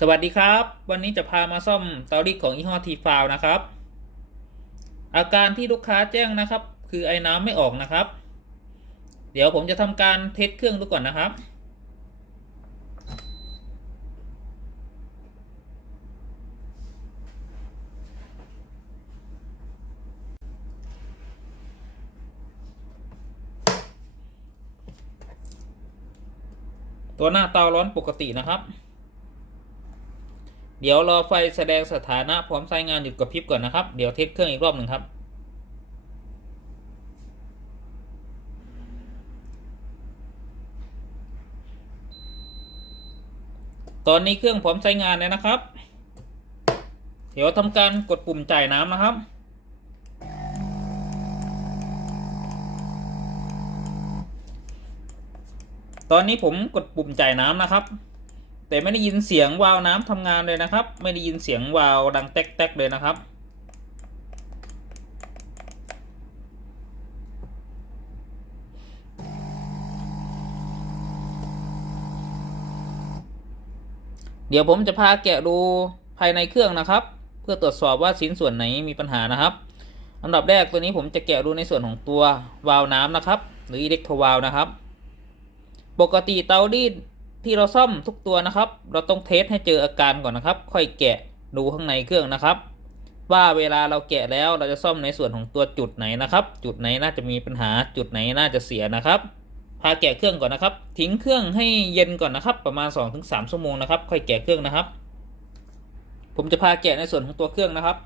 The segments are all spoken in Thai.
สวัสดีครับวันนี้จะพามาซ่อมเตารีดของยี่ห้อทีฟาวนะครับอาการที่ลูกค้าแจ้งนะครับคือไอ้น้ำไม่ออกนะครับเดี๋ยวผมจะทำการเทสเครื่องดูก่อนนะครับตัวหน้าเตาร้อนปกตินะครับเดี๋ยวรอไฟแสดงสถานะพร้อมใช้งานหยุดกระพริบก่อนนะครับเดี๋ยวเทสเครื่องอีกรอบหนึ่งครับตอนนี้เครื่องพร้อมใช้งานแล้วนะครับเดี๋ยวทำการกดปุ่มจ่ายน้ำนะครับตอนนี้ผมกดปุ่มจ่ายน้ำนะครับแต่ไม่ได้ยินเสียงวาล์วน้ำทำงานเลยนะครับไม่ได้ยินเสียงวาล์วดังแต๊กๆเลยนะครับเดี๋ยวผมจะพาแกะดูภายในเครื่องนะครับเพื่อตรวจสอบว่าชิ้นส่วนไหนมีปัญหานะครับอันดับแรกตัวนี้ผมจะแกะดูในส่วนของตัววาล์วน้ำนะครับหรืออิเล็กโทรวาล์วนะครับปกติเตารีดที่เราซ่อมทุกตัวนะครับเราต้องเทสให้เจออาการก่อนนะครับค่อยแกะดูข้างในเครื่องนะครับว่าเวลาเราแกะแล้วเราจะซ่อมในส่วนของตัวจุดไหนนะครับจุดไหนน่าจะมีปัญหาจุดไหนน่าจะเสียนะครับพาแกะเครื่องก่อนนะครับทิ้งเครื่องให้เย็นก่อนนะครับประมาณ 2-3 ชั่วโมงนะครับค่อยแกะเครื่องนะครับผมจะพาแกะในส่วนของตัวเครื่องนะครับ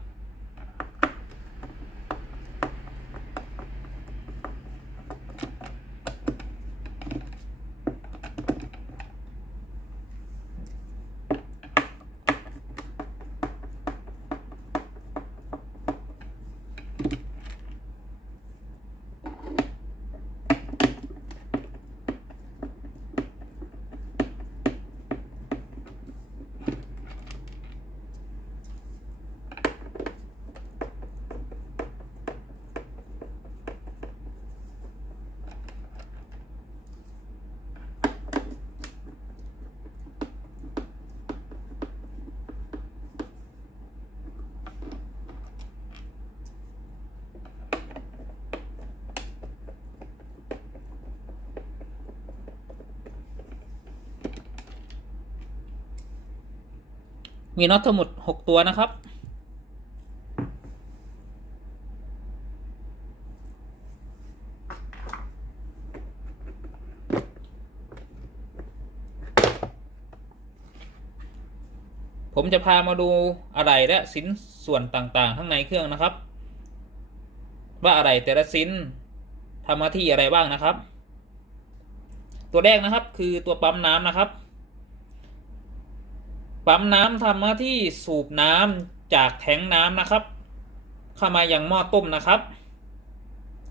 มีน็อตทั้งหมด6ตัวนะครับผมจะพามาดูอะไรและชิ้นส่วนต่างๆข้างในเครื่องนะครับว่าอะไรแต่ละชิ้นทำหน้าที่อะไรบ้างนะครับตัวแรกนะครับคือตัวปั๊มน้ำนะครับปั๊มน้ำทำหน้าที่สูบน้ำจากแทงน้ำนะครับเข้ามายังหม้อต้มนะครับ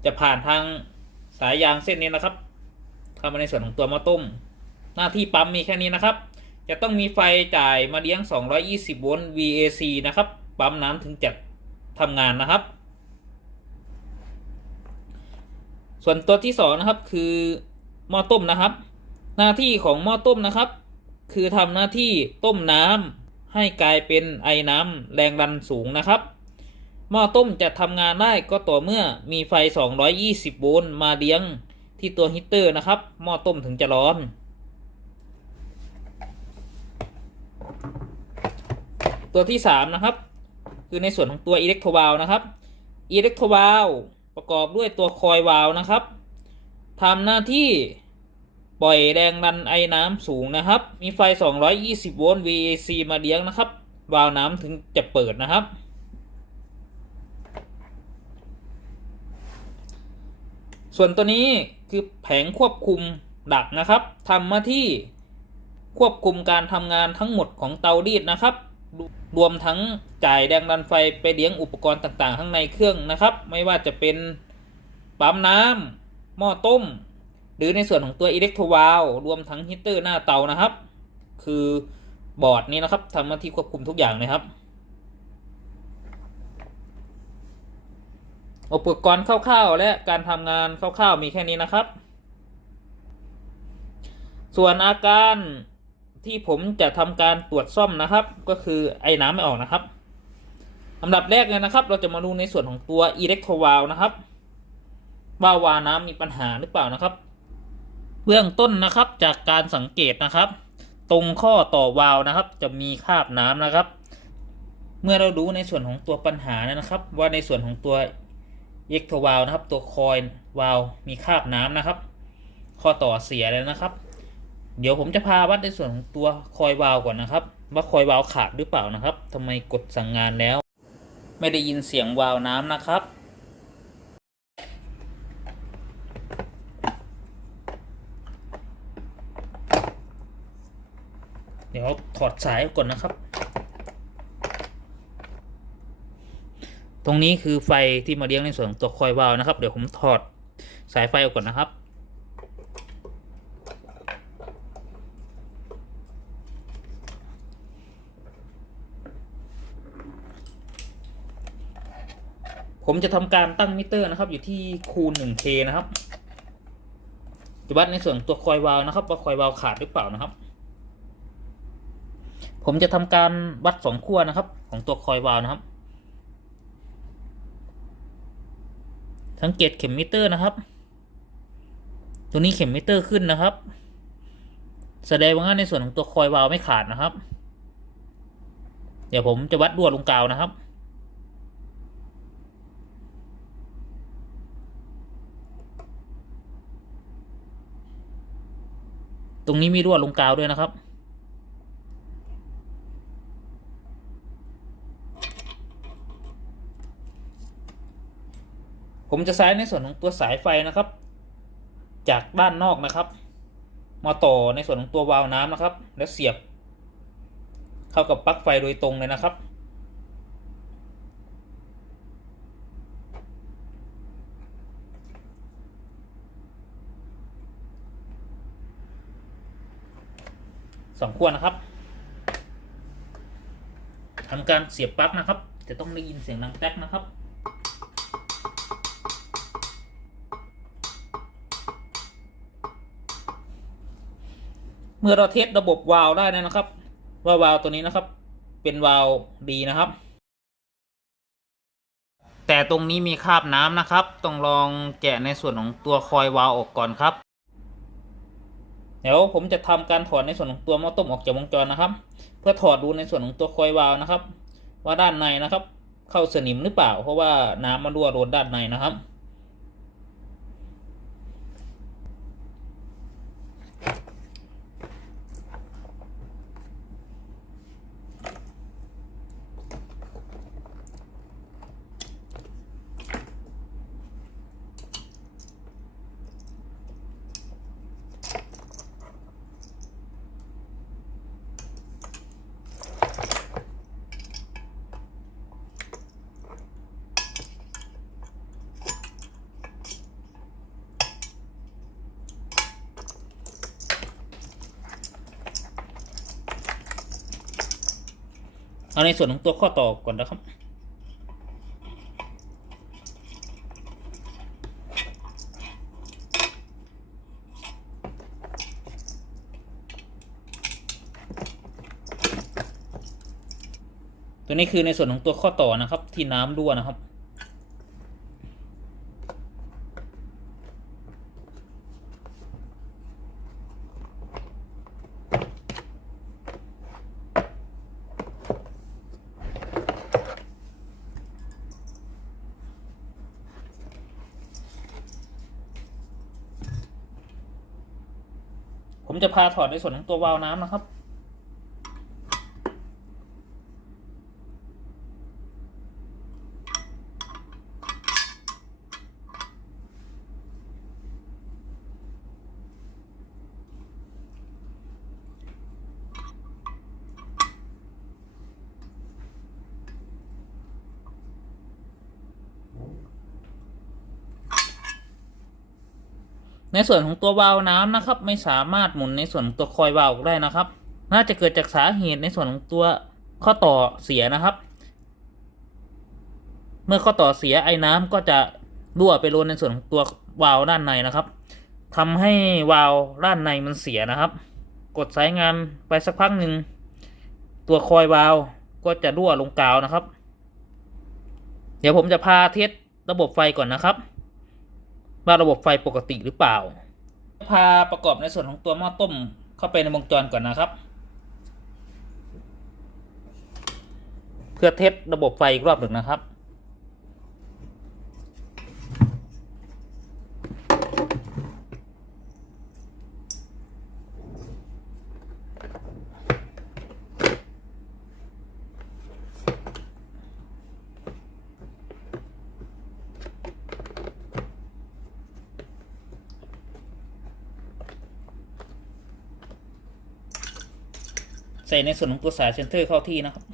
จะผ่านทางสายยางเส้นนี้นะครับเข้ามาในส่วนของตัวหม้อต้มหน้าที่ปั๊มมีแค่นี้นะครับจะต้องมีไฟจ่ายมาเลี้ยง220โวลต์ VAC นะครับปั๊มน้ำถึงจะทำงานนะครับส่วนตัวที่2นะครับคือหม้อต้มนะครับหน้าที่ของหม้อต้มนะครับคือทำหน้าที่ต้มน้ำให้กลายเป็นไอน้ำแรงดันสูงนะครับหม้อต้มจะทำงานได้ก็ต่อเมื่อมีไฟ220โวลต์มาเลี้ยงที่ตัวฮีตเตอร์นะครับหม้อต้มถึงจะร้อนตัวที่3นะครับคือในส่วนของตัวอิเล็กโทรวาล์วนะครับอิเล็กโทรวาล์วประกอบด้วยตัวคอยวาล์วนะครับทำหน้าที่ปล่อยแรงดันไอน้ำสูงนะครับมีไฟ220โวลต์ VAC มาเลี้ยงนะครับวาล์วน้ำถึงจะเปิดนะครับส่วนตัวนี้คือแผงควบคุมดักนะครับทำหน้าที่ควบคุมการทำงานทั้งหมดของเตารีดนะครับรวมทั้งจ่ายแรงดันไฟไปเลี้ยงอุปกรณ์ต่างๆข้างในเครื่องนะครับไม่ว่าจะเป็นปั๊มน้ำหม้อต้มหรือในส่วนของตัวอิเล็กโทรวาล์วรวมทั้งฮีตเตอร์หน้าเตานะครับคือบอร์ดนี้นะครับทำหน้าที่ควบคุมทุกอย่างเลยครับอุปกรณ์คร่าวๆและการทำงานคร่าวๆมีแค่นี้นะครับส่วนอาการ ที่ผมจะทำการตรวจซ่อมนะครับ ก็คือไอ้น้ำไม่ออกนะครับอันดับแรกเลยนะครับ เราจะมาดูในส่วนของตัวอิเล็กโทรวาล์วนะครับว่าวาล์วน้ำมีปัญหาหรือเปล่านะครับเบื้องต้นนะครับจากการสังเกตนะครับ ตรงข้อต่อวาล์วนะครับ จะมีคราบน้ำนะครับ เมื่อเราดูในส่วนของตัวปัญหานะครับ ว่าในส่วนของตัวอิเล็กโทรวาล์วนะครับ ตัวคอยวาล์วมีคราบน้ำนะครับ ข้อต่อเสียแล้วนะครับ เดี๋ยวผมจะพาวัดในส่วนของตัวคอยวาล์วก่อนนะครับ ว่าคอยวาล์วขาดหรือเปล่านะครับทำไมกดสั่งงานแล้วไม่ได้ยินเสียงวาล์วน้ำนะครับเดี๋ยวถอดสายก่อนนะครับตรงนี้คือไฟที่มาเลี้ยงในส่วนของตัวคอยวาล์วนะครับเดี๋ยวผมถอดสายไฟออกก่อนนะครับผมจะทำการตั้งมิเตอร์นะครับอยู่ที่คูณ 1K นะครับจะวัดในส่วนตัวคอยวาล์วนะครับว่าคอยวาล์วขาดหรือเปล่านะครับผมจะทำการวัด2 ขั้วนะครับของตัวคอยวาล์วนะครับสังเกตเข็มมิเตอร์นะครับตัวนี้เข็มมิเตอร์ขึ้นนะครับแสดงว่าในส่วนของตัวคอยวาล์วไม่ขาดนะครับเดี๋ยวผมจะวัดรั่วลงกาวนะครับตรงนี้มีรั่วลงกาวด้วยนะครับผมจะใช้ในส่วนของตัวสายไฟนะครับจากด้านนอกนะครับมาต่อในส่วนของตัววาล์วน้ำนะครับแล้วเสียบเข้ากับปลั๊กไฟโดยตรงเลยนะครับ2 ขั้วนะครับทำการเสียบปลั๊กนะครับจะต้องได้ยินเสียงดังแต๊กนะครับเมื่อเราเทสระบบวาล์วได้นะครับว่าวาล์วตัวนี้นะครับเป็นวาล์วดีนะครับแต่ตรงนี้มีคราบน้ำนะครับต้องลองแกะในส่วนของตัวคอยวาล์วออกก่อนครับเดี๋ยวผมจะทำการถอดในส่วนของตัวหม้อต้มออกจากวงจรนะครับเพื่อถอดดูในส่วนของตัวคอยวาล์วนะครับว่าด้านในนะครับเข้าสนิมหรือเปล่าเพราะว่าน้ำมันรั่วโดนด้านในนะครับเอาในส่วนของตัวข้อต่อก่อนนะครับตัวนี้คือในส่วนของตัวข้อต่อนะครับที่น้ำรั่วนะครับผมจะพาถอดในส่วนของตัววาล์วน้ำนะครับในส่วนของตัววาล์วน้ำนะครับไม่สามารถหมุนในส่วนของตัวคอยวาล์วได้นะครับน่าจะเกิดจากสาเหตุในส่วนของตัวข้อต่อเสียนะครับเมื่อข้อต่อเสียไอ้น้ำก็จะรั่วไปลงในส่วนของตัววาล์วด้านในนะครับทำให้วาล์วด้านในมันเสียนะครับ กดสายงานไปสักพักหนึ่งตัวคอยวาล์วก็จะรั่วลงกาวนะครับเดี๋ยวผมจะพาเทสระบบไฟก่อนนะครับว่าระบบไฟปกติหรือเปล่าพาประกอบในส่วนของตัวหม้อต้มเข้าไปในวงจรก่อนนะครับเพื่อเทสระบบไฟอีกรอบหนึ่งนะครับใส่ในส่วนของตัวสายเซนเตอร์เข้าที่นะครับ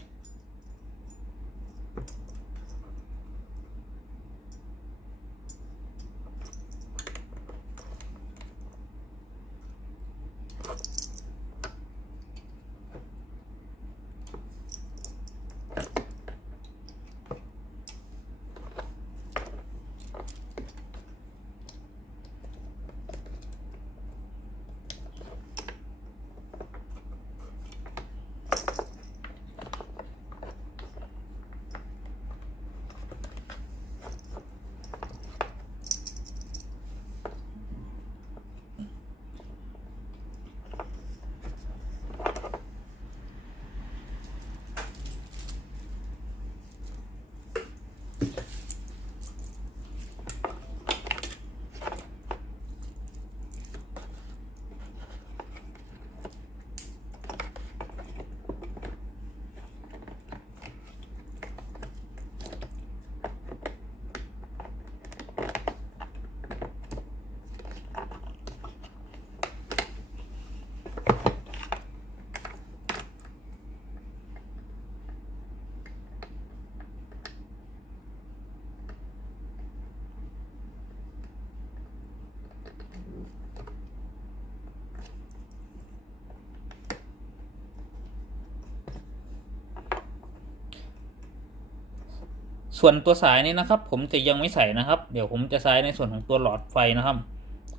ส่วนตัวสายนี้นะครับผมจะยังไม่ใส่นะครับเดี๋ยวผมจะใช้ในส่วนของตัวหลอดไฟนะครับ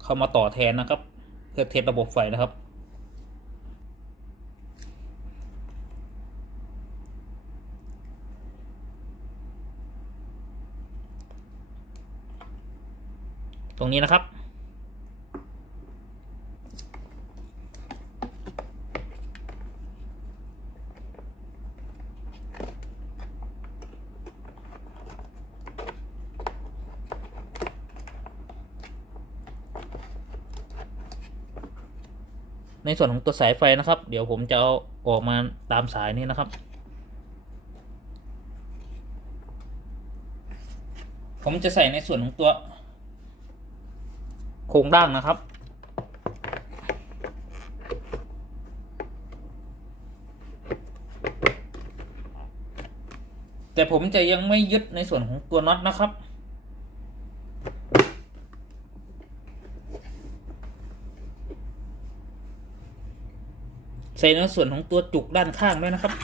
เข้ามาต่อแทนนะครับเพื่อเทสระบบไฟนะครับตรงนี้นะครับในส่วนของตัวสายไฟนะครับเดี๋ยวผมจะเอาออกมาตามสายนี้นะครับผมจะใส่ในส่วนของตัวโครงร่างนะครับแต่ผมจะยังไม่ยึดในส่วนของตัวน็อตนะครับใส่ในส่วนของตัวจุกด้านข้างด้วยนะครับ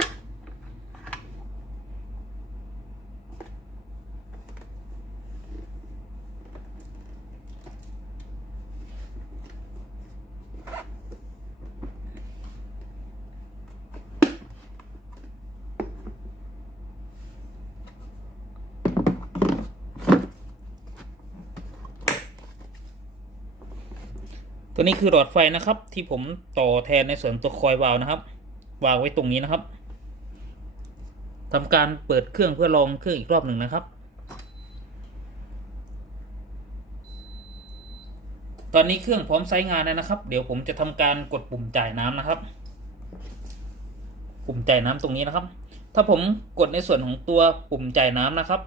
ตัวนี้คือหลอดไฟนะครับที่ผมต่อแทนในส่วนตัวคอยวาล์วนะครับวางไว้ตรงนี้นะครับทำการเปิดเครื่องเพื่อลองเครื่องอีกรอบหนึ่งนะครับตอนนี้เครื่องพร้อมใช้งานแล้วนะครับเดี๋ยวผมจะทำการกดปุ่มจ่ายน้ำนะครับปุ่มจ่ายน้ำตรงนี้นะครับถ้าผมกดในส่วนของตัวปุ่มจ่ายน้ำนะครับ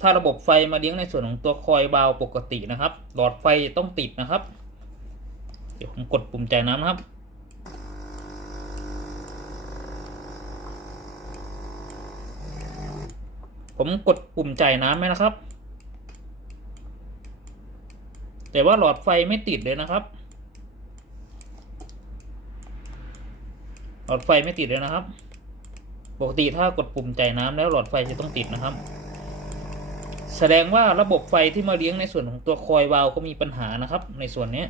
ถ้าระบบไฟมาเลี้ยงในส่วนของตัวคอยวาล์วปกตินะครับหลอดไฟต้องติดนะครับเดี๋ยวผมกดปุ่มจ่ายน้ำนะครับผมกดปุ่มจ่ายน้ำไหมนะครับแต่ว่าหลอดไฟไม่ติดเลยนะครับหลอดไฟไม่ติดเลยนะครับปกติถ้ากดปุ่มจ่ายน้ำแล้วหลอดไฟจะต้องติดนะครับแสดงว่าระบบไฟที่มาเลี้ยงในส่วนของตัวคอยวาล์วก็มีปัญหานะครับในส่วนนี้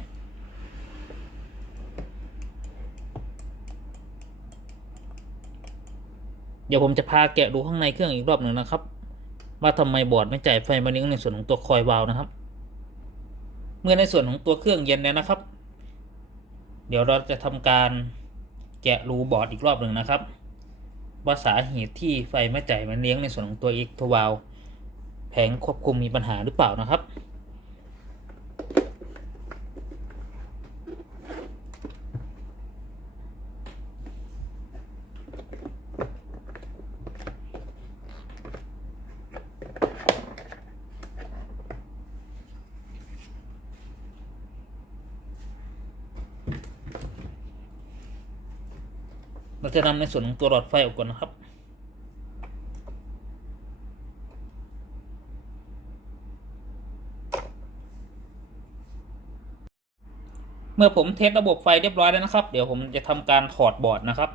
เดี๋ยวผมจะพาแกะดูข้างในเครื่องอีกรอบหนึ่งนะครับว่าทำไมบอร์ดไม่จ่ายไฟมาเลี้ยงในส่วนของตัวคอยวาล์วนะครับ เมื่อในส่วนของตัวเครื่องเย็นแล้วนะครับ เดี๋ยวเราจะทำการแกะรูบอร์ดอีกรอบหนึ่งนะครับว่าสาเหตุที่ไฟไม่จ่ายมันเลี้ยงในส่วนของตัวอิเล็กโทรวาล์วแผงควบคุมมีปัญหาหรือเปล่านะครับเราจะนำในส่วนของตัวหลอดไฟออกก่อนนะครับเมื่อผมเทสระบบไฟเรียบร้อยแล้วนะครับเดี๋ยวผมจะทำการถอดบอร์ดนะครับ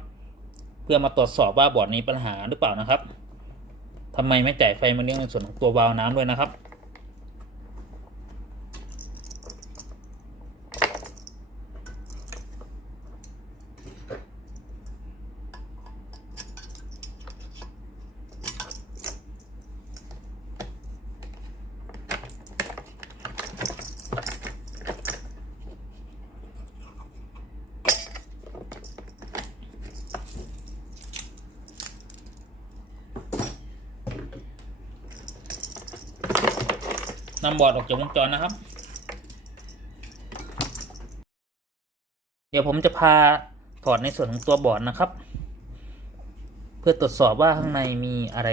เพื่อมาตรวจสอบว่าบอร์ดนี้ปัญหาหรือเปล่านะครับทำไมไม่จ่ายไฟมาเลี้ยงในส่วนของตัววาล์วน้ำด้วยนะครับนำบอร์ดออกจากวงจรนะครับเดี๋ยวผมจะพาถอดในส่วนของตัวบอร์ดนะครับเพื่อตรวจสอบว่าข้างในมีอะไร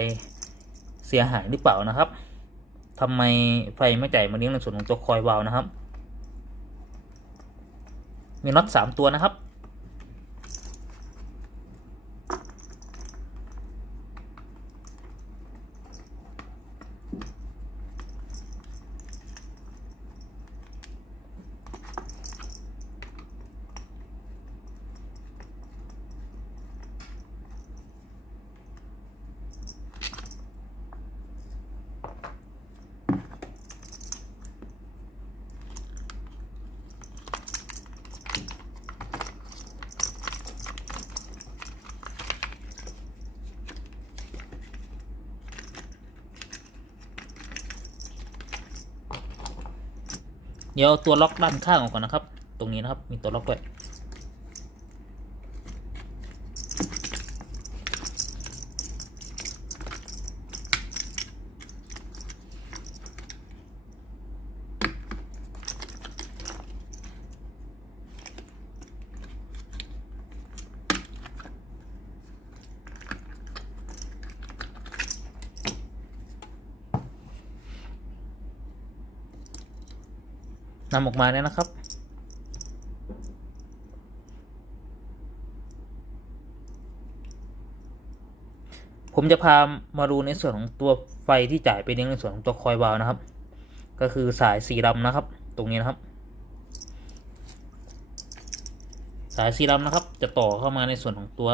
เสียหายหรือเปล่านะครับทำไมไฟไม่จ่ายมาเลี้ยงในส่วนของตัวคอยวาล์วนะครับมีน็อต3 ตัวนะครับเดี๋ยวตัวล็อกด้านข้างออกก่อนนะครับตรงนี้นะครับมีตัวล็อกด้วยนำออกมาเนี่ยนะครับผมจะพามาดูในส่วนของตัวไฟที่จ่ายไปเลี้ยงในส่วนของตัวคอยวาล์วนะครับก็คือสายสีดำนะครับตรงนี้นะครับสายสีดำนะครับจะต่อเข้ามาในส่วนของตัว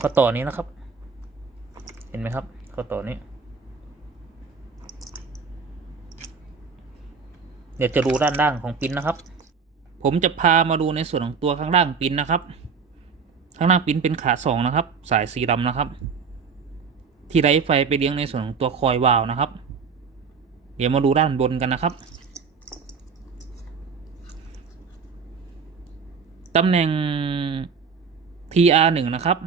ข้อต่อนี้นะครับเห็นไหมครับข้อต่อนี้เดี๋ยวจะดูด้านล่างของปิ้นนะครับผมจะพามาดูในส่วนของตัวข้างล่างปิ้นนะครับข้างล่างปิ้นเป็นขา2นะครับสายสีดำนะครับที่ไร้ไฟไปเลี้ยงในส่วนของตัวคอยวาล์วนะครับเดี๋ยวมาดูด้านบนกันนะครับตำแหน่ง TR1 นะครับ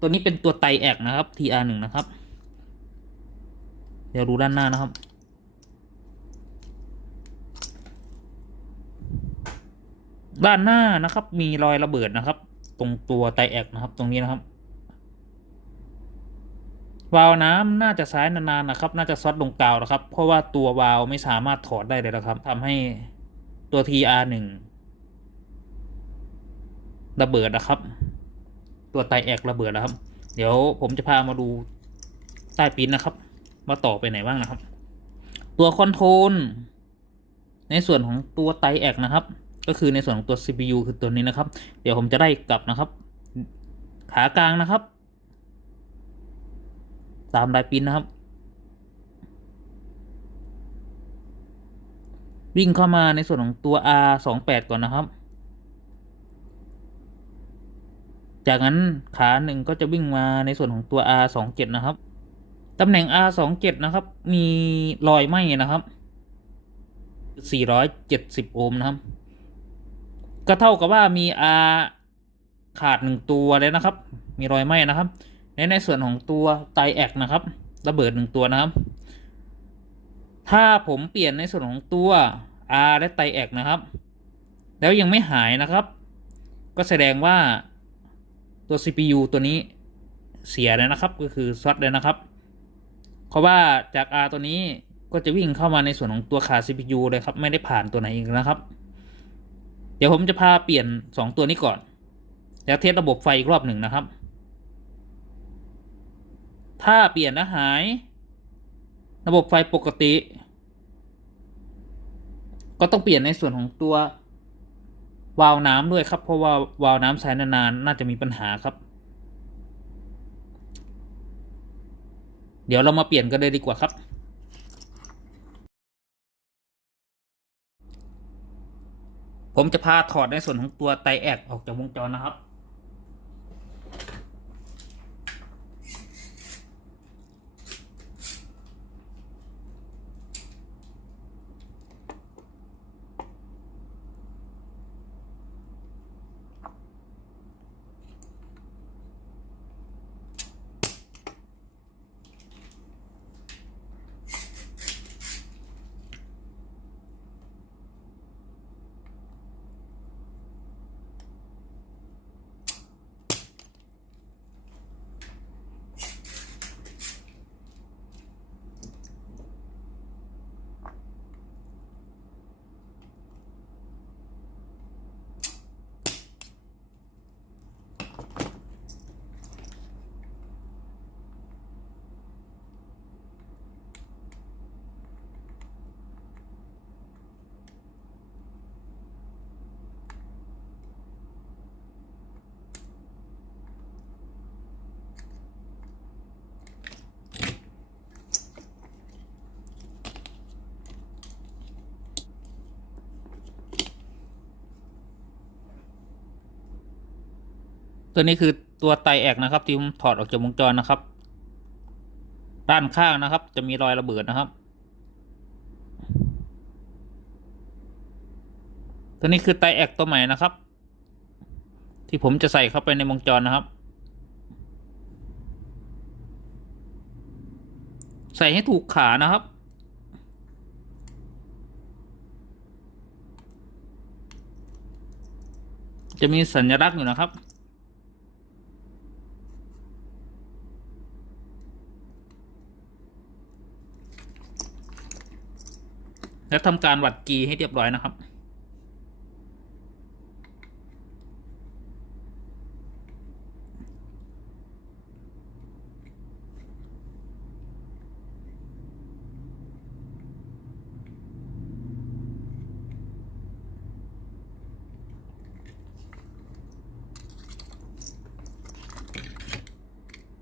ตัวนี้เป็นตัวไตแอกนะครับ TR1 นะครับเดี๋ยวดูด้านหน้านะครับด้านหน้านะครับมีรอยระเบิดนะครับตรงตัวไตแอกนะครับตรงนี้นะครับวาล์วน้ำน่าจะใช้นานๆนะครับน่าจะซอดลงกาวนะครับเพราะว่าตัววาล์วไม่สามารถถอดได้เลยนะครับทำให้ตัว TR1 ระเบิดนะครับตัวไตแอกระเบิดนะครับ เดี๋ยวผมจะพามาดูใต้ปิ้นนะครับว่าต่อไปไหนบ้างนะครับตัวคอนโทรลในส่วนของตัวไตแอกนะครับก็คือในส่วนของตัว CPU คือตัวนี้นะครับเดี๋ยวผมจะได้กลับนะครับขากลางนะครับตามลายปิ้นนะครับวิ่งเข้ามาในส่วนของตัว R28 ก่อนนะครับ จากนั้นขาหนึ่งก็จะวิ่งมาในส่วนของตัว R27 นะครับตำแหน่ง R27 นะครับมีรอยไหม้นะครับ470 โอห์มนะครับก็เท่ากับว่ามี R ขาด1ตัวเลยนะครับมีรอยไหม้นะครับและในส่วนของตัวไตแอกนะครับระเบิด1ตัวนะครับถ้าผมเปลี่ยนในส่วนของตัว R และไตแอกนะครับแล้วยังไม่หายนะครับก็แสดงว่าตัว CPU ตัวนี้เสียเลยนะครับก็คือช็อตเลยนะครับเพราะว่าจาก R ตัวนี้ก็จะวิ่งเข้ามาในส่วนของตัวขา CPU เลยครับไม่ได้ผ่านตัวไหนอีกนะครับเดี๋ยวผมจะพาเปลี่ยน2ตัวนี้ก่อนแล้วเทสระบบไฟอีกรอบหนึ่งนะครับถ้าเปลี่ยนแล้วหายระบบไฟปกติก็ต้องเปลี่ยนในส่วนของตัววาล์วน้ำด้วยครับเพราะว่าวาล์วน้ำใช้นานๆน่าจะมีปัญหาครับเดี๋ยวเรามาเปลี่ยนกันเลยดีกว่าครับผมจะพาถอดในส่วนของตัวไตแอกออกจากวงจรนะครับตัวนี้คือตัวไตแอกนะครับที่ผมถอดออกจากวงจรนะครับด้านข้างนะครับจะมีรอยระเบิดนะครับตัวนี้คือไตแอกตัวใหม่นะครับที่ผมจะใส่เข้าไปในวงจรนะครับใส่ให้ถูกขานะครับจะมีสัญลักษณ์อยู่นะครับแล้วทำการวัดกีให้เรียบร้อยนะครับ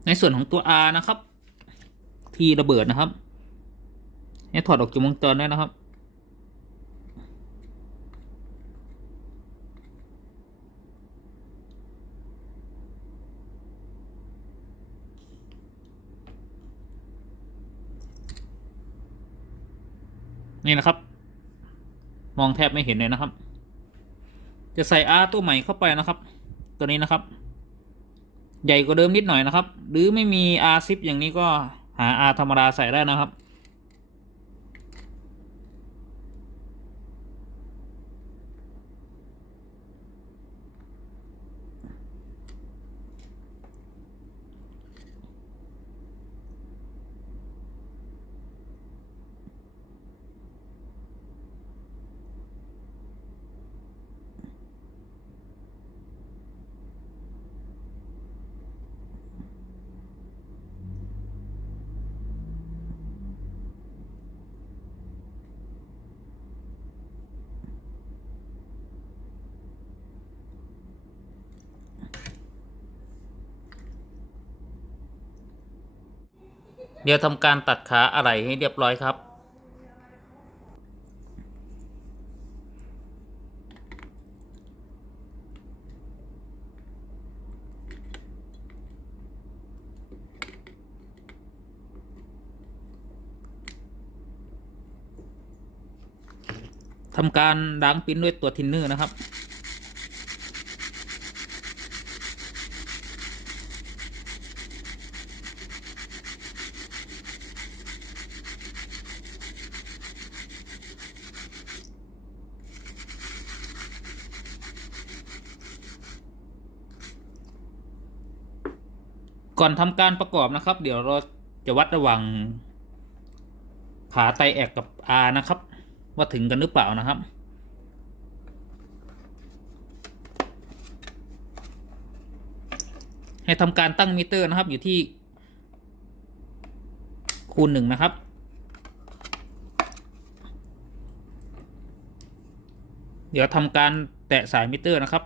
ในส่วนของตัว R นะครับที่ระเบิดนะครับให้ถอดออกจากวงจรด้วยนะครับนี่นะครับมองแทบไม่เห็นเลยนะครับ จะใส่ R ตัวใหม่เข้าไปนะครับตัวนี้นะครับใหญ่กว่าเดิมนิดหน่อยนะครับหรือไม่มี R10 อย่างนี้ก็หา R ธรรมดาใส่ได้นะครับเดี๋ยวทำการตัดขาอะไหล่ให้เรียบร้อยครับ ำการล้างปิ้นด้วยตัวทินเนอร์นะครับก่อนทำการประกอบนะครับเดี๋ยวเราจะวัดระหว่างขาไตแอกกับ R นะครับว่าถึงกันหรือเปล่านะครับให้ทำการตั้งมิเตอร์นะครับอยู่ที่คูณ 1นะครับเดี๋ยวทำการแตะสายมิเตอร์นะครับ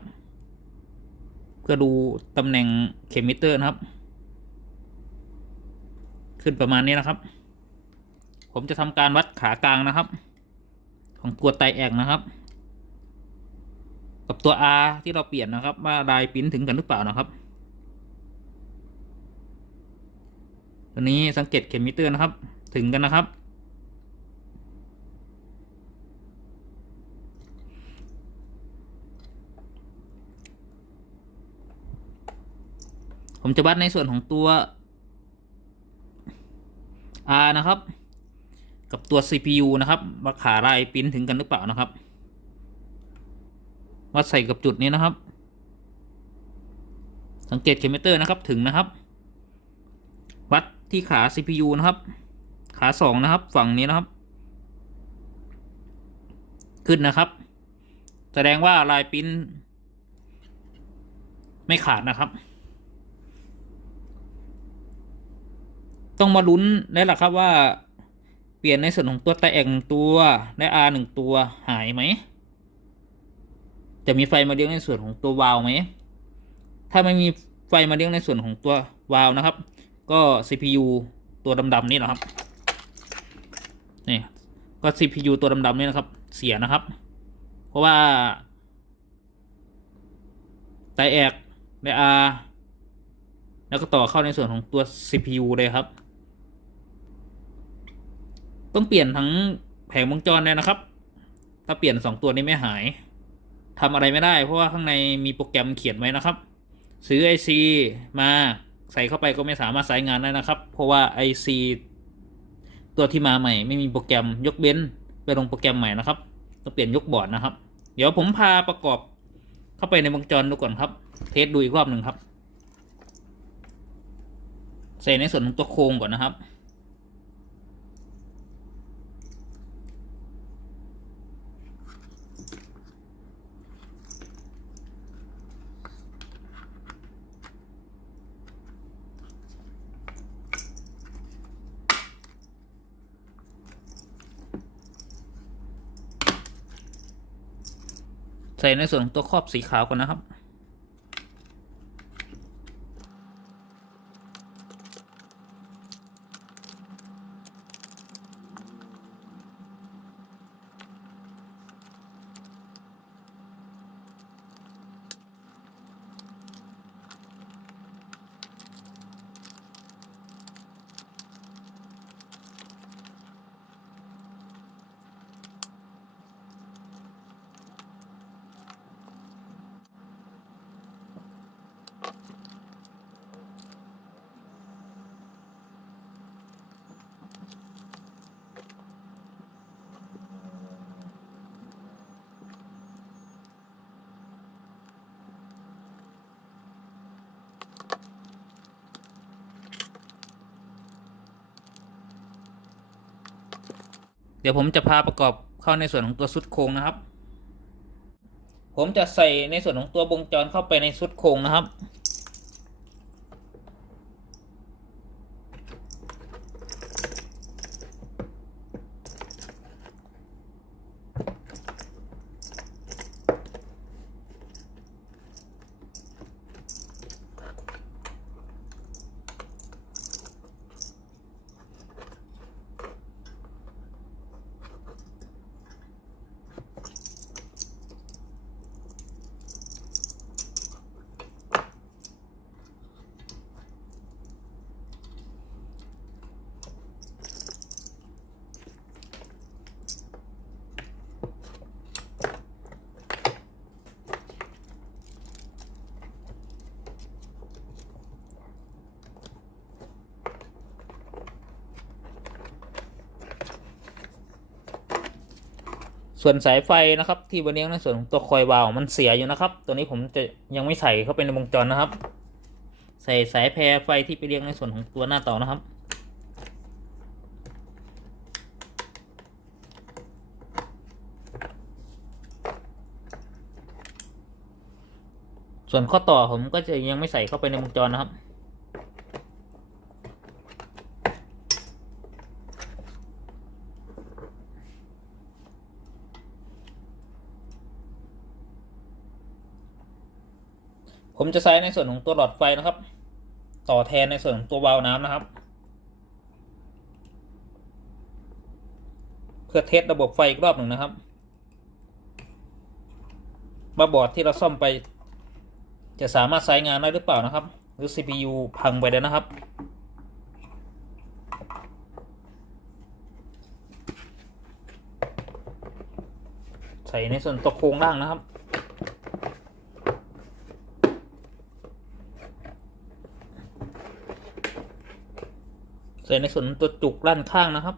เพื่อดูตำแหน่งเข็มมิเตอร์นะครับขึ้นประมาณนี้นะครับผมจะทำการวัดขากลางนะครับของตัวไตแอกนะครับกับตัว R ที่เราเปลี่ยนนะครับว่าลายปิ้นถึงกันหรือเปล่านะครับตัวนี้สังเกตเข็มมิเตอร์นะครับถึงกันนะครับผมจะวัดในส่วนของตัว R นะครับกับตัว CPU นะครับว่าขาลายปิ้นถึงกันหรือเปล่านะครับวัดใส่กับจุดนี้นะครับสังเกตเข็มมิเตอร์นะครับถึงนะครับวัดที่ขา CPU นะครับขา2นะครับฝั่งนี้นะครับขึ้นนะครับแสดงว่าลายปิ้นไม่ขาดนะครับต้องมาลุ้นแล้วล่ะครับว่าเปลี่ยนในส่วนของตัวไตแอก1ตัวและ R 1ตัวหายไหมจะมีไฟมาเลี้ยงในส่วนของตัววาล์วไหมถ้าไม่มีไฟมาเลี้ยงในส่วนของตัววาล์วนะครับก็ CPU ตัวดำๆนี่นะครับนี่ก็ CPU ตัวดำๆนี่นะครับเสียนะครับเพราะว่าไตแอกและ R แล้วก็ต่อเข้าในส่วนของตัว CPU เลยครับต้องเปลี่ยนทั้งแผงวงจรเลยนะครับถ้าเปลี่ยน2ตัวนี้ไม่หายทำอะไรไม่ได้เพราะว่าข้างในมีโปรแกรมเขียนไว้นะครับซื้อ IC มาใส่เข้าไปก็ไม่สามารถใช้งานได้นะครับเพราะว่า IC ตัวที่มาใหม่ไม่มีโปรแกรมยกเว้นไปลงโปรแกรมใหม่นะครับต้องเปลี่ยนยกบอร์ดนะครับเดี๋ยวผมพาประกอบเข้าไปในวงจรดูก่อนครับเทสดูอีกรอบหนึ่งครับใส่ในส่วนของตัวโครงก่อนนะครับใส่ในส่วนของตัวครอบสีขาวก่อนนะครับเดี๋ยวผมจะพาประกอบเข้าในส่วนของตัวชุดโครงนะครับผมจะใส่ในส่วนของตัววงจรเข้าไปในชุดโครงนะครับ ส่วนสายไฟนะครับที่บรรเลี้ยงในส่วนของตัวคอยวาล์วมันเสียอยู่นะครับตัวนี้ผมจะยังไม่ใส่เข้าไปในวงจรนะครับใส่สายแพรไฟที่ไปเลี้ยงในส่วนของตัวหน้าเตานะครับส่วนข้อต่อผมก็จะยังไม่ใส่เข้าไปในวงจรนะครับผมจะใช้ในส่วนของตัวหลอดไฟนะครับต่อแทนในส่วนของตัววาล์วน้ำนะครับเพื่อเทสระบบไฟอีกรอบหนึ่งนะครับว่าบอร์ดที่เราซ่อมไปจะสามารถใช้งานได้หรือเปล่านะครับหรือ CPU พังไปแล้วนะครับใส่ในส่วนตัวโครงล่างนะครับใส่ในส่วนตัวจุกด้านข้างนะครับ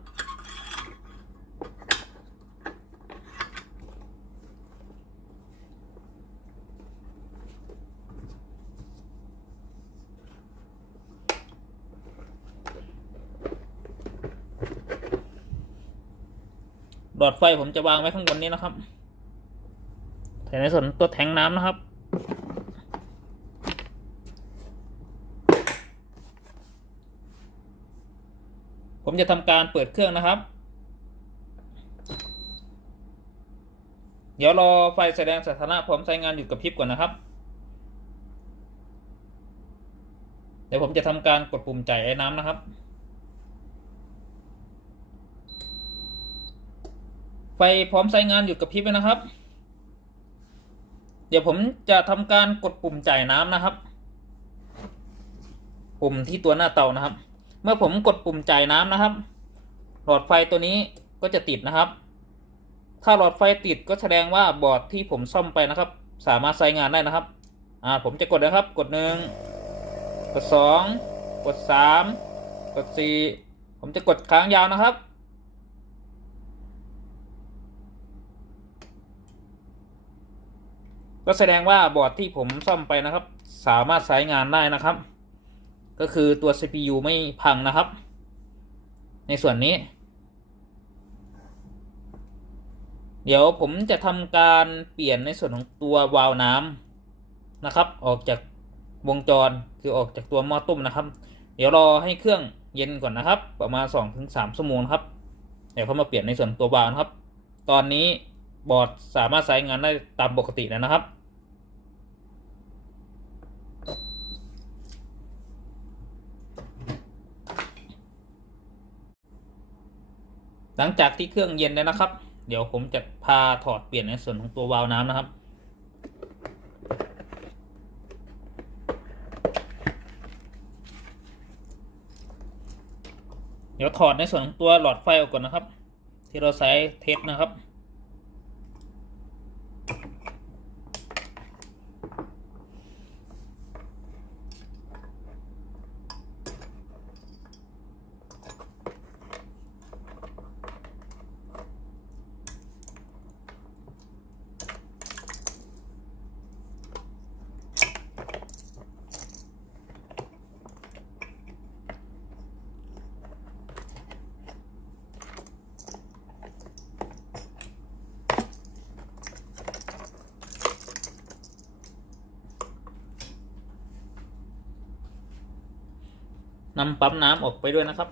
หลอดไฟผมจะวางไว้ข้างบนนี้นะครับใส่ในส่วนตัวแทงน้ำนะครับผมจะทำการเปิดเครื่องนะครับเดี๋ยวรอไฟแสดงสถานะพร้อมใช้งานอยู่กับพริบก่อนนะครับเดี๋ยวผมจะทำการกดปุ่มจ่ายไอ้น้ำนะครับไฟพร้อมใช้งานอยู่กับพริบนะครับ เดี๋ยวผมจะทำการกดปุ่มจ่ายน้ำนะครับปุ่มที่ตัวหน้าเตานะครับเมื่อผมกดปุ่มจ่ายน้ำนะครับหลอดไฟตัวนี้ก็จะติดนะครับถ้าหลอดไฟติดก็แสดงว่าบอร์ดที่ผมซ่อมไปนะครับสามารถใช้งานได้นะครับผมจะกดนะครับกด1กด2กด3กด4ผมจะกดค้างยาวนะครับก็แสดงว่าบอร์ดที่ผมซ่อมไปนะครับสามารถใช้งานได้นะครับก็คือตัว CPU ไม่พังนะครับในส่วนนี้เดี๋ยวผมจะทำการเปลี่ยนในส่วนของตัววาล์วน้ำนะครับออกจากวงจรคือออกจากตัวหม้อต้มนะครับเดี๋ยวรอให้เครื่องเย็นก่อนนะครับประมาณ 2-3 ชั่วโมงครับเดี๋ยวเขามาเปลี่ยนในส่วนตัววาล์วนะครับตอนนี้บอร์ดสามารถใช้งานได้ตามปกติแล้วนะครับหลังจากที่เครื่องเย็นแล้วนะครับเดี๋ยวผมจะพาถอดเปลี่ยนในส่วนของตัววาล์วน้ำนะครับเดี๋ยวถอดในส่วนของตัวหลอดไฟออกก่อนนะครับที่เราใช้เทสนะครับนำปั๊มน้ำออกไปด้วยนะครับ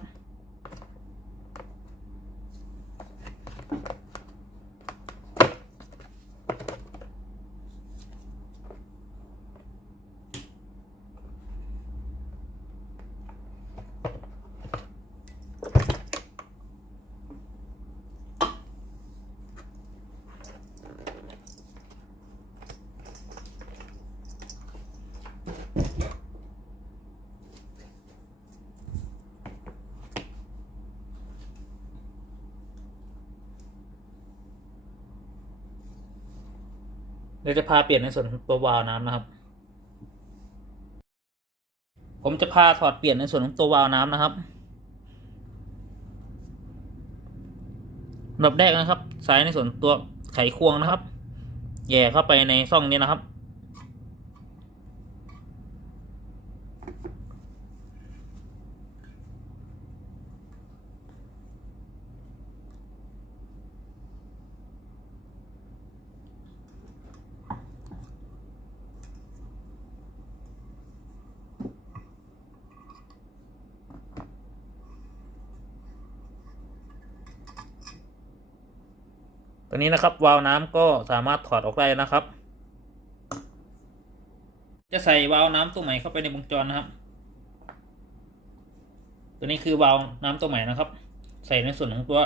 เดี๋ยวจะพาเปลี่ยนในส่วนของตัววาล์วน้ำนะครับผมจะพาถอดเปลี่ยนในส่วนของตัววาล์วน้ำนะครับอันดับแรกนะครับใช้ในส่วนตัว ไขควงนะครับแย่เข้าไปในช่องนี้นะครับตัวนี้นะครับวาล์วน้ำก็สามารถถอดออกได้นะครับ จะใส่วาล์วน้ำตัวใหม่เข้าไปในวงจรนะครับตัวนี้คือวาล์วน้ำตัวใหม่นะครับใส่ในส่วนของตัว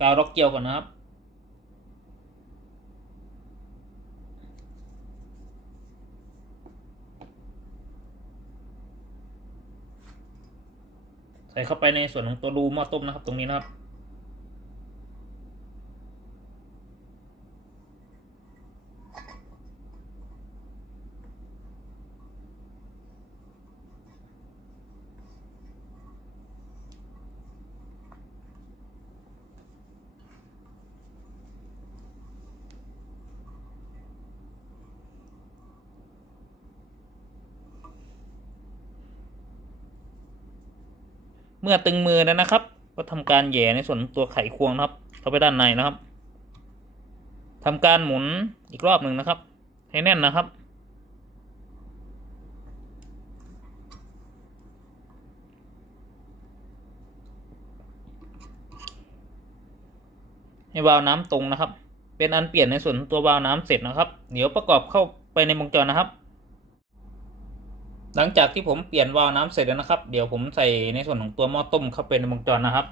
กาวล็อกเกลียวก่อนนะครับใส่เข้าไปในส่วนของตัวรูหม้อต้มนะครับตรงนี้นะครับเมื่อตึงมือแล้วนะครับก็ทำการแหย่ในส่วนตัวไขควงนะครับเข้าไปด้านในนะครับทำการหมุนอีกรอบหนึ่งนะครับให้แน่นนะครับให้วาล์วน้ำตรงนะครับเป็นอันเปลี่ยนในส่วนตัววาล์วน้ำเสร็จนะครับเดี๋ยวประกอบเข้าไปในวงจรนะครับหลังจากที่ผมเปลี่ยนวาล์วน้ำเสร็จแล้วนะครับเดี๋ยวผมใส่ในส่วนของตัวหม้อต้มเข้าไปในวงจรนะครับ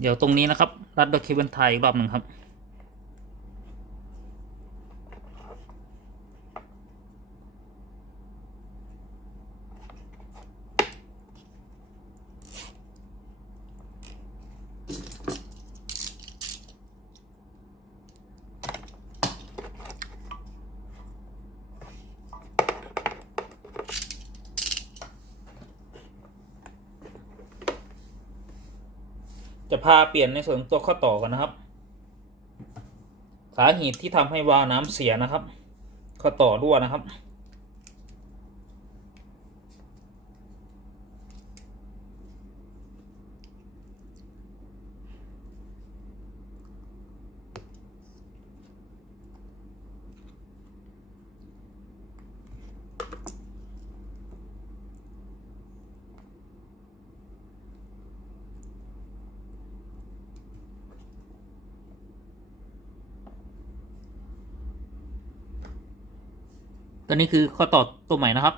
เดี๋ยวตรงนี้นะครับรัดด้วยเคเบิลไทยอีกรอบหนึ่งครับจะพาเปลี่ยนในส่วนตัวข้อต่อกันนะครับสาเหตุที่ทำให้วาล์วน้ำเสียนะครับข้อต่อรั่วนะครับตัวนี้คือข้อต่อตัวใหม่นะครับ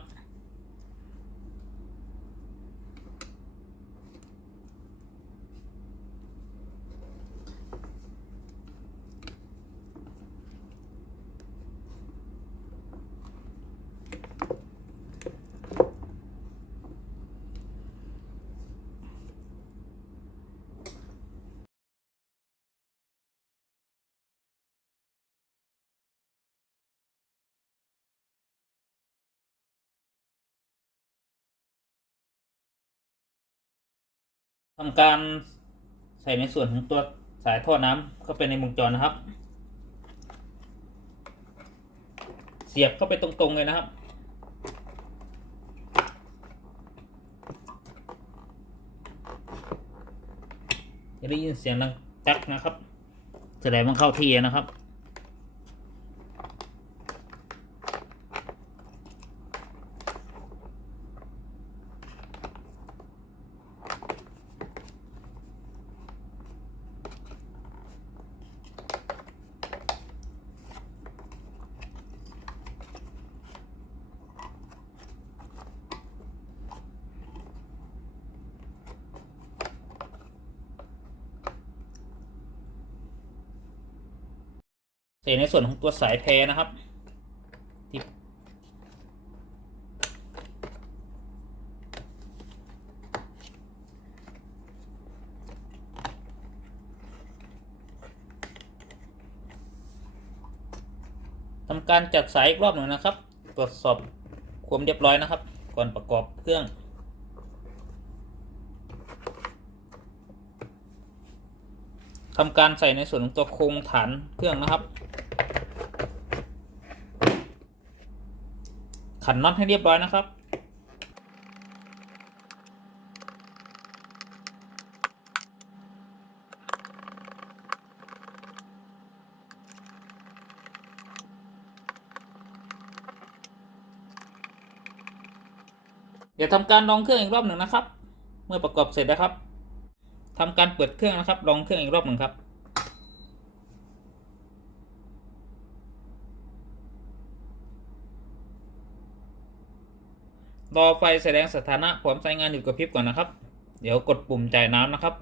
ทำการใส่ในส่วนของตัวสายท่อน้ำเข้าไปในวงจรนะครับ เสียบเข้าไปตรงๆเลยนะครับจะได้ยินเสียงดังจักนะครับแสดงว่าเข้าที่นะครับใส่ในส่วนของตัวสายแพรนะครับที่ทำการจัดสายอีกรอบหนึ่งนะครับตรวจสอบความเรียบร้อยนะครับก่อนประกอบเครื่องทำการใส่ในส่วนของตัวโครงฐานเครื่องนะครับขันน็อตให้เรียบร้อยนะครับเดี๋ยวทำการลองเครื่องอีกรอบหนึ่งนะครับเมื่อประกอบเสร็จนะครับทำการเปิดเครื่องนะครับลองเครื่องอีกรอบหนึ่งครับรอไฟแสดงสถานะพร้อมใช้งานอยู่กระพริบก่อนนะครับเดี๋ยวกดปุ่มจ่ายน้ำนะครับ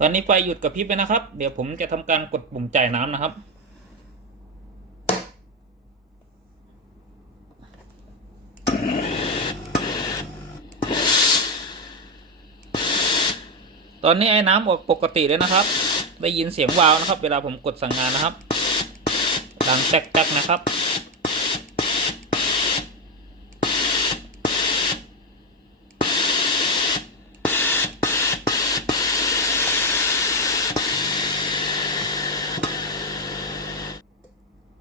ตอนนี้ไฟหยุดกระพริบไปนะครับเดี๋ยวผมจะทำการกดปุ่มจ่ายน้ำนะครับตอนนี้ไอ้น้ำออกปกติเลยนะครับได้ยินเสียงวาล์วนะครับเวลาผมกดสั่งงานนะครับดังแจ๊กๆนะครับ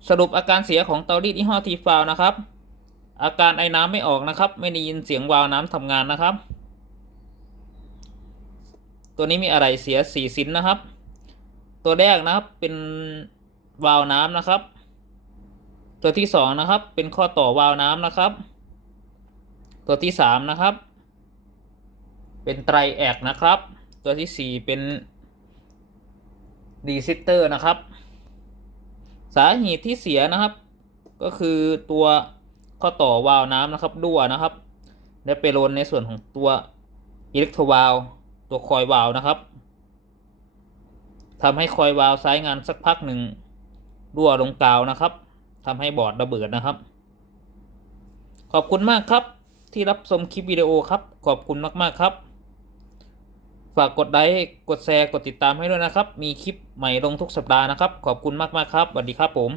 สรุปอาการเสียของเตารีดยี่ห้อทีฟาวนะครับอาการไอ้น้ำไม่ออกนะครับไม่ได้ยินเสียงวาล์วน้ำทำงานนะครับตัวนี้มีอะไรเสีย4 ชิ้นนะครับตัวแรกนะครับเป็นวาล์วน้ำนะครับตัวที่2นะครับเป็นข้อต่อวาล์วน้ำนะครับตัวที่3นะครับเป็นไตรแอกนะครับตัวที่4เป็นรีซิสเตอร์นะครับสาเหตุที่เสียนะครับก็คือตัวข้อต่อวาล์วน้ำนะครับรั่วนะครับและไปโดนในส่วนของตัวอิเล็กโทรวาล์วตัวคอยวาล์วนะครับทำให้คอยวาล์วใช้งานสักพักหนึ่งรั่วลงกาวนะครับทำให้บอร์ดระเบิดนะครับขอบคุณมากครับที่รับชมคลิปวิดีโอครับขอบคุณมากๆครับฝากกดไลค์กดแชร์กดติดตามให้ด้วยนะครับมีคลิปใหม่ลงทุกสัปดาห์นะครับขอบคุณมากๆครับสวัสดีครับผม